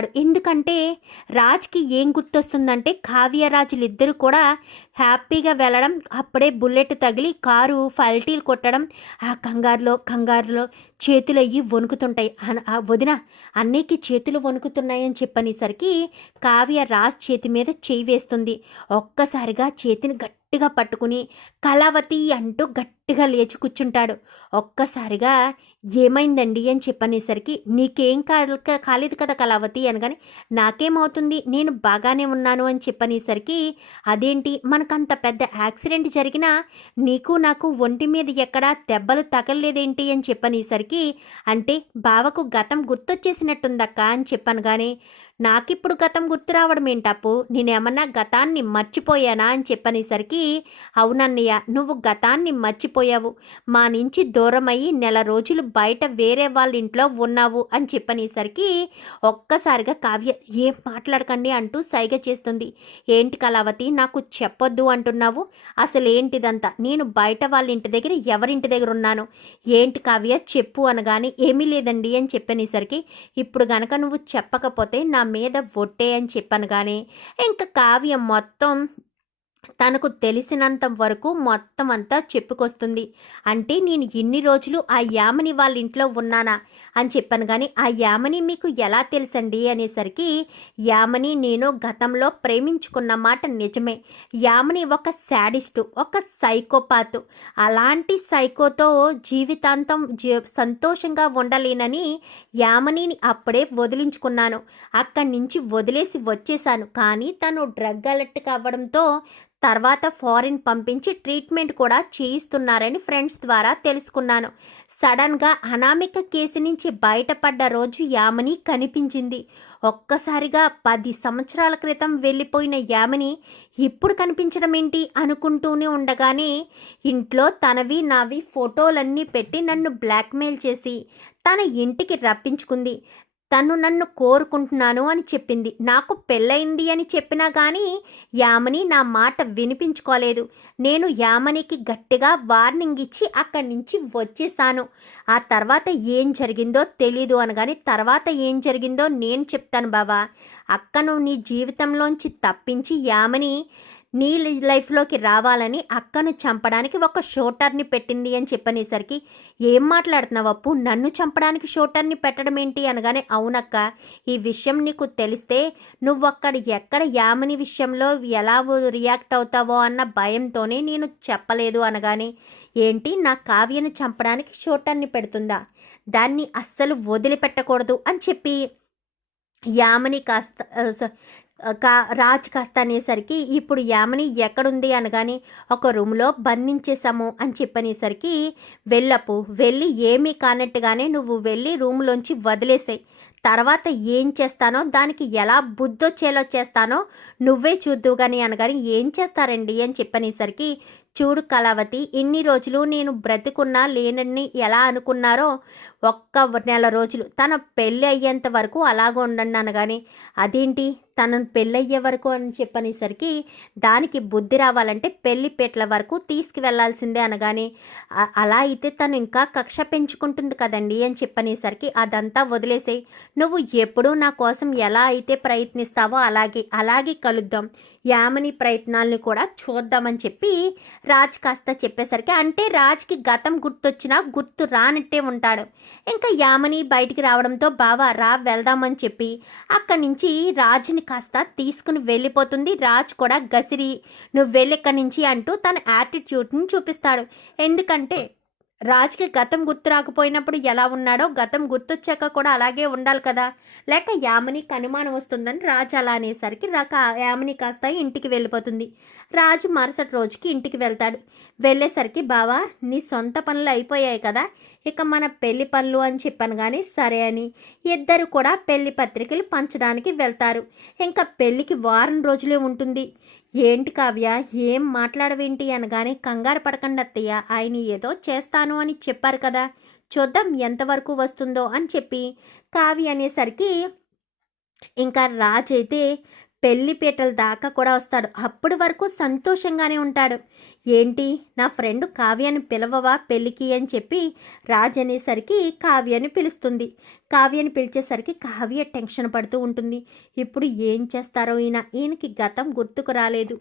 ఉంటాడు ఎందుకంటే రాజ్కి ఏం గుర్తొస్తుందంటే కావ్యరాజులు ఇద్దరు కూడా హ్యాపీగా వెళ్ళడం అప్పుడే బుల్లెట్ తగిలి కారు ఫల్టీలు కొట్టడం ఆ కంగారులో కంగారులో చేతులు అయ్యి వణుకుతుంటాయి ఆ వదిన అన్నయ్యకి చేతులు వణుకుతున్నాయని చెప్పనేసరికి కావ్య రాజ్ చేతి మీద చేయి వేస్తుంది. ఒక్కసారిగా చేతిని గట్టిగా పట్టుకుని కళావతి అంటూ గట్టిగా లేచి కూర్చుంటాడు. ఒక్కసారిగా ఏమైందండి అని చెప్పనేసరికి నీకేం కాదు కాలేదు కదా కళావతి అనగానే నాకేమవుతుంది? నేను బాగానే ఉన్నాను అని చెప్పనేసరికి అదేంటి? మనకంత పెద్ద యాక్సిడెంట్ జరిగినా నీకు నాకు ఒంటి మీద ఎక్కడా దెబ్బలు తగలలేదేంటి? అని చెప్పనేసరికి అంటే బావకు గతం గుర్తొచ్చేసినట్టుందక్క అని చెప్పాను కానీ నాకిప్పుడు గతం గుర్తు రావడం ఏంటప్పు? నేనేమన్నా గతాన్ని మర్చిపోయానా అని చెప్పనేసరికి అవునన్నయ్య నువ్వు గతాన్ని మర్చిపోయావు. మా నుంచి దూరమయ్యి నెల రోజులు బయట వేరే వాళ్ళ ఇంట్లో ఉన్నావు అని చెప్పనేసరికి ఒక్కసారిగా కావ్య ఏం మాట్లాడకండి అంటూ సైగ చేస్తుంది. ఏంటి కళావతి నాకు చెప్పొద్దు అంటున్నావు? అసలు ఏంటిదంతా నేను బయట వాళ్ళ ఇంటి దగ్గర ఎవరింటి దగ్గర ఉన్నాను? ఏంటి కావ్య చెప్పు అనగానే ఏమీ లేదండి అని చెప్పనేసరికి ఇప్పుడు గనక నువ్వు చెప్పకపోతే నా మీద ఒట్టే అని చెప్పాను కానీ ఇంకా కావ్యం మొత్తం తనకు తెలిసినంత వరకు మొత్తం అంతా చెప్పుకొస్తుంది. అంటే నేను ఇన్ని రోజులు ఆ యామని వాళ్ళ ఇంట్లో ఉన్నానా? అని చెప్పాను. కానీ ఆ యామని మీకు ఎలా తెలుసండి అనేసరికి యామని నేను గతంలో ప్రేమించుకున్న మాట నిజమే. యామని ఒక శాడిస్టు ఒక సైకోపాత్. అలాంటి సైకోతో జీవితాంతం జీ సంతోషంగా ఉండలేనని యామనిని అప్పుడే వదిలించుకున్నాను. అక్కడి నుంచి వదిలేసి వచ్చేసాను. కానీ తను డ్రగ్ అలర్ట్ కావడంతో తర్వాత ఫారిన్ పంపించి ట్రీట్మెంట్ కూడా చేయిస్తున్నారని ఫ్రెండ్స్ ద్వారా తెలుసుకున్నాను. సడన్గా అనామిక కేసు నుంచి బయటపడ్డ రోజు యామని కనిపించింది. ఒక్కసారిగా పది సంవత్సరాల క్రితం వెళ్ళిపోయిన యామని ఇప్పుడు కనిపించడం ఏంటి అనుకుంటూనే ఉండగానే ఇంట్లో తనవి నావి ఫోటోలన్నీ పెట్టి నన్ను బ్లాక్మెయిల్ చేసి తన ఇంటికి రప్పించుకుంది. తను నన్ను కోరుకుంటున్నాను అని చెప్పింది. నాకు పెళ్ళయింది అని చెప్పినా కానీ యామని నా మాట వినిపించుకోలేదు. నేను యామనికి గట్టిగా వార్నింగ్ ఇచ్చి అక్కడి నుంచి వచ్చేసాను. ఆ తర్వాత ఏం జరిగిందో తెలీదు అనగాని తర్వాత ఏం జరిగిందో నేను చెప్తాను బాబా అక్కను నీ జీవితంలోంచి తప్పించి యామని నీ లైఫ్లోకి రావాలని అక్కను చంపడానికి ఒక షోటర్ని పెట్టింది అని చెప్పనేసరికి ఏం మాట్లాడుతున్నావు అప్పు? నన్ను చంపడానికి షోటర్ని పెట్టడం ఏంటి? అనగానే అవునక్క ఈ విషయం నీకు తెలిస్తే నువ్వు అక్కడ ఎక్కడ యామని విషయంలో ఎలా రియాక్ట్ అవుతావో అన్న భయంతోనే నేను చెప్పలేదు. అనగానే ఏంటి? నా కావ్యను చంపడానికి షోటర్ని పెడుతుందా? దాన్ని అస్సలు వదిలిపెట్టకూడదు అని చెప్పి యామని కాస్త స- కా రాజ్ కాస్త అనేసరికి ఇప్పుడు యామని ఎక్కడుంది అనగానే ఒక రూమ్లో బంధించేశాము అని చెప్పనేసరికి వెళ్ళపు వెళ్ళి ఏమీ కానట్టుగానే నువ్వు వెళ్ళి రూమ్లోంచి వదిలేసాయి. తర్వాత ఏం చేస్తానో దానికి ఎలా బుద్ధొచ్చేలో చేస్తానో నువ్వే చూద్దు కానీ అనగాని ఏం చేస్తారండి? అని చెప్పనేసరికి చూడు కళావతి ఇన్ని రోజులు నేను బ్రతికున్నా లేనని ఎలా అనుకున్నారో ఒక్క నెల రోజులు. తన పెళ్ళి అయ్యేంత వరకు అలాగ ఉండండి కానీ అదేంటి? తనను పెళ్ళయ్యే వరకు అని చెప్పనేసరికి దానికి బుద్ధి రావాలంటే పెళ్ళి పెట్ల వరకు తీసుకువెళ్ళాల్సిందే అనగానే అలా అయితే తను ఇంకా కక్ష పెంచుకుంటుంది కదండి అని చెప్పనేసరికి అదంతా వదిలేసేయి. నువ్వు ఎప్పుడూ నా కోసం ఎలా అయితే ప్రయత్నిస్తావో అలాగే అలాగే కలుద్దాం. యామని ప్రయత్నాల్ని కూడా చూద్దామని చెప్పి రాజ్ కాస్త చెప్పేసరికి అంటే రాజ్కి గతం గుర్తొచ్చినా గుర్తు రానట్టే ఉంటాడు. ఇంకా యామని బయటికి రావడంతో బావా రా వెళ్దామని చెప్పి అక్కడి నుంచి రాజుని కాస్త తీసుకుని వెళ్ళిపోతుంది. రాజ్ కూడా గసిరి నువ్వు వెళ్ళిక్కడి నుంచి అంటూ తన యాటిట్యూడ్ని చూపిస్తాడు. ఎందుకంటే రాజ్కి గతం గుర్తు రాకపోయినప్పుడు ఎలా ఉన్నాడో గతం గుర్తొచ్చాక కూడా అలాగే ఉండాలి కదా. లేక యామినికి అనుమానం వస్తుందని రాజు అలా అనేసరికి రక యామిని కాస్త ఇంటికి వెళ్ళిపోతుంది. రాజు మరుసటి రోజుకి ఇంటికి వెళ్తాడు. వెళ్ళేసరికి బావా నీ సొంత పనులు అయిపోయాయి కదా. ఇక మన పెళ్ళి పనులు అని చెప్పాను కానీ సరే అని. ఇద్దరు కూడా పెళ్ళి పత్రికలు పంచడానికి వెళ్తారు. ఇంకా పెళ్ళికి వారం రోజులే ఉంటుంది. ఏంటి కావ్య ఏం మాట్లాడవేంటి అనగానే కంగారు పడకండి అత్తయ్య. ఆయన ఏదో చేస్తాను అని చెప్పారు కదా. చూద్దాం ఎంతవరకు వస్తుందో అని చెప్పి కావ్య అనేసరికి ఇంకా రాజైతే పెళ్ళిపీటల దాకా కూడా వస్తాడు. అప్పటి వరకు సంతోషంగానే ఉంటాడు. ఏంటి? నా ఫ్రెండ్ కావ్యాన్ని పిలవవా పెళ్ళికి అని చెప్పి రాజ్ అనేసరికి కావ్యాన్ని పిలుస్తుంది. కావ్యాన్ని పిలిచేసరికి కావ్య టెన్షన్ పడుతూ ఉంటుంది. ఇప్పుడు ఏం చేస్తారో ఈయన? ఈయనకి గతం గుర్తుకు రాలేదు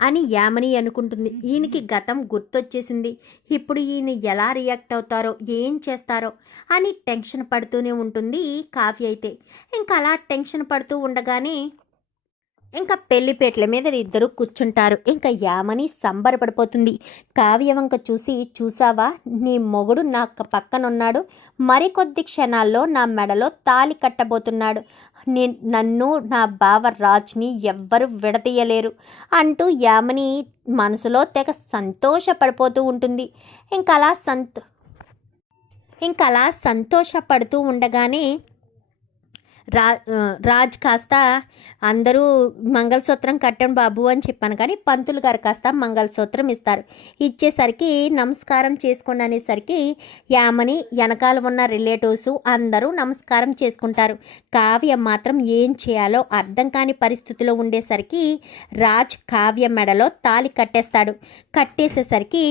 అని యామని అనుకుంటుంది. ఈయనకి గతం గుర్తొచ్చేసింది. ఇప్పుడు ఈయన ఎలా రియాక్ట్ అవుతారో? ఏం చేస్తారో? అని టెన్షన్ పడుతూనే ఉంటుంది కావ్య అయితే. ఇంకా అలా టెన్షన్ పడుతూ ఉండగానే ఇంకా పెళ్ళిపేట్ల మీద ఇద్దరు కూర్చుంటారు. ఇంకా యామని సంబరపడిపోతుంది. కావ్యవంక చూసి చూసావా? నీ మొగుడు నా పక్కనున్నాడు. మరికొద్ది క్షణాల్లో నా మెడలో తాలి కట్టబోతున్నాడు. నే నన్ను నా బావ రాజ్ని ఎవ్వరు విడతీయలేరు అంటూ యామని మనసులో తెగ సంతోషపడిపోతూ ఉంటుంది. ఇంకా అలా సంతో ఇంకా అలా సంతోషపడుతూ ఉండగానే రా రాజ్ కాస్త అందరూ మంగళసూత్రం కట్టండి బాబు అని చెప్పాను కానీ పంతులు గారు కాస్త మంగళసూత్రం ఇస్తారు. ఇచ్చేసరికి నమస్కారం చేసుకోండి అనేసరికి యామని వెనకాల ఉన్న రిలేటివ్స్ అందరూ నమస్కారం చేసుకుంటారు. కావ్య మాత్రం ఏం చేయాలో అర్థం కాని పరిస్థితిలో ఉండేసరికి రాజ్ కావ్య మెడలో తాలి కట్టేస్తాడు. కట్టేసేసరికి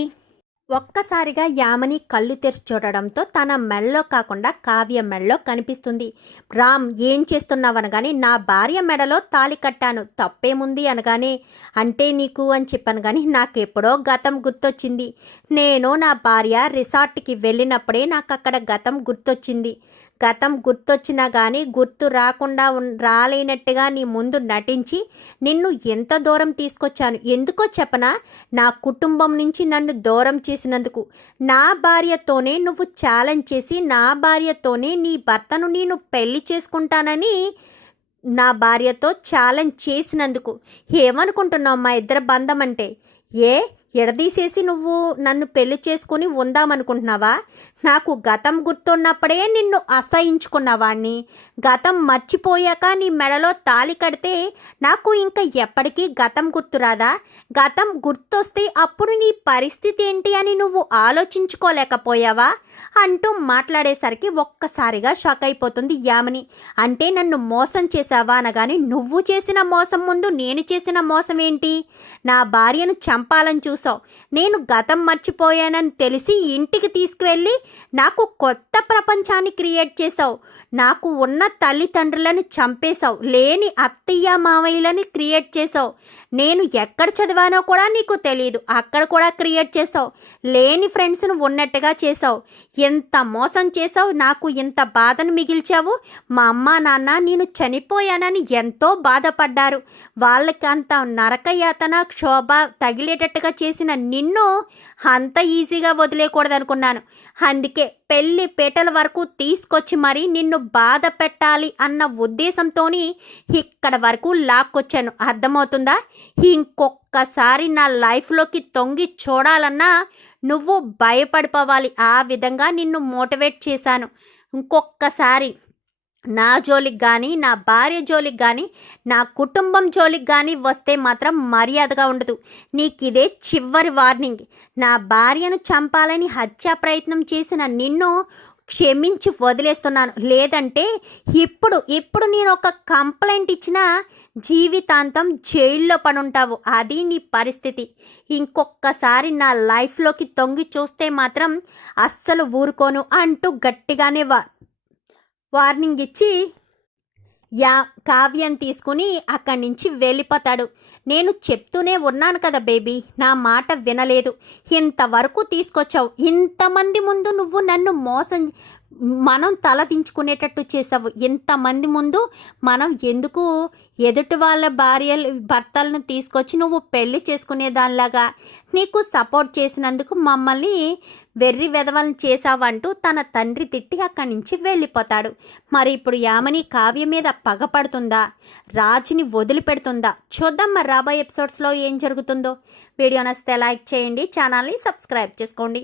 ఒక్కసారిగా యామని కళ్ళు తెరిచి చూడడంతో తన మెళ్ళో కాకుండా కావ్య మెళ్ళో కనిపిస్తుంది. రామ్ ఏం చేస్తున్నావు అనగానే నా భార్య మెడలో తాలి కట్టాను. తప్పేముంది అనగానే అంటే నీకు అని చెప్పాను కానీ నాకెప్పుడో గతం గుర్తొచ్చింది. నేను నా భార్య రిసార్ట్కి వెళ్ళినప్పుడే నాకు అక్కడ గతం గుర్తొచ్చింది. గతం గుర్తొచ్చినా కానీ గుర్తు రాకుండా రాలేనట్టుగా నీ ముందు నటించి నిన్ను ఎంత దూరం తీసుకొచ్చాను? ఎందుకో చెప్పనా? నా కుటుంబం నుంచి నన్ను దూరం చేసినందుకు. నా భార్యతోనే నువ్వు ఛాలెంజ్ చేసి నా భార్యతోనే నీ భర్తను నేను పెళ్ళి చేసుకుంటానని నా భార్యతో ఛాలెంజ్ చేసినందుకు. ఏమనుకుంటున్నావు మా ఇద్దరు బంధం అంటే? ఏ? ఎడదీసేసి నువ్వు నన్ను పెళ్ళి చేసుకుని ఉందామనుకుంటున్నావా? నాకు గతం గుర్తున్నప్పుడే నిన్ను అసహించుకున్నవాణ్ణి. గతం మర్చిపోయాక నీ మెడలో తాలి కడితే నాకు ఇంకా ఎప్పటికీ గతం గుర్తురాదా? గతం గుర్తొస్తే అప్పుడు నీ పరిస్థితి ఏంటి అని నువ్వు ఆలోచించుకోలేకపోయావా? అంటూ మాట్లాడేసరికి ఒక్కసారిగా షాక్ అయిపోతుంది యామిని. అంటే నన్ను మోసం చేశావా అనగానే నువ్వు చేసిన మోసం ముందు నేను చేసిన మోసం ఏంటి? నా భార్యను చంపాలని చూసావు. నేను గతం మర్చిపోయానని తెలిసి ఇంటికి తీసుకువెళ్ళి నాకు కొత్త ప్రపంచాన్ని క్రియేట్ చేసావు నాకు ఉన్న తల్లిదండ్రులను చంపేశావు. లేని అత్తయ్య మావయ్యలని క్రియేట్ చేసావు నేను ఎక్కడ చదివానో కూడా నీకు తెలియదు అక్కడ కూడా క్రియేట్ చేసావు. లేని ఫ్రెండ్స్ను ఉన్నట్టుగా చేసావు. ఎంత మోసం చేసావు నాకు ఇంత బాధను మిగిల్చావు. మా అమ్మ నాన్న నేను చనిపోయానని ఎంతో బాధపడ్డారు. వాళ్ళకి అంత నరకయాతన క్షోభ తగిలేటట్టుగా చేసిన నిన్ను అంత ఈజీగా వదిలేయకూడదనుకున్నాను అందుకే పెళ్ళి పేటల వరకు తీసుకొచ్చి మరీ నిన్ను బాధ పెట్టాలి అన్న ఉద్దేశంతో ఇక్కడ వరకు లాక్కొచ్చాను. అర్థమవుతుందా? ఇంకొక్కసారి నా లైఫ్లోకి తొంగి చూడాలన్నా నువ్వు భయపడిపోవాలి. ఆ విధంగా నిన్ను మోటివేట్ చేశాను. ఇంకొక్కసారి నా జోలికి కానీ నా భార్య జోలికి కానీ నా కుటుంబం జోలికి కానీ వస్తే మాత్రం మర్యాదగా ఉండదు. నీకు ఇదే చివరి వార్నింగ్. నా భార్యను చంపాలని హత్యా ప్రయత్నం చేసిన నిన్ను క్షమించి వదిలేస్తున్నాను. లేదంటే ఇప్పుడు ఇప్పుడు నేను ఒక కంప్లైంట్ ఇచ్చిన జీవితాంతం జైల్లో పనుంటావు అది నీ పరిస్థితి. ఇంకొకసారి నా లైఫ్లోకి తొంగి చూస్తే మాత్రం అస్సలు ఊరుకోను అంటూ గట్టిగానే వా వార్నింగ్ ఇచ్చి యా కావ్యం తీసుకుని అక్కడి నుంచి వెళ్ళిపోతాడు. నేను చెప్తూనే ఉన్నాను కదా బేబీ నా మాట వినలేదు. ఇంతవరకు తీసుకొచ్చావు. ఇంతమంది ముందు నువ్వు నన్ను మోసం మనం తల దించుకునేటట్టు చేసావు. ఇంతమంది ముందు మనం ఎందుకు ఎదుటి వాళ్ళ భార్య భర్తలను తీసుకొచ్చి నువ్వు పెళ్ళి చేసుకునేదానిలాగా? నీకు సపోర్ట్ చేసినందుకు మమ్మల్ని వెర్రి వెధవలను చేశావంటూ తన తండ్రి తిట్టి అక్కడి నుంచి వెళ్ళిపోతాడు. మరి ఇప్పుడు యామని కావ్య మీద పగపడుతుందా రాజుని వదిలిపెడుతుందా? చూద్దాం మరి రాబోయే ఎపిసోడ్స్లో ఏం జరుగుతుందో. వీడియో నచ్చితే లైక్ చేయండి ఛానల్ని సబ్స్క్రైబ్ చేసుకోండి.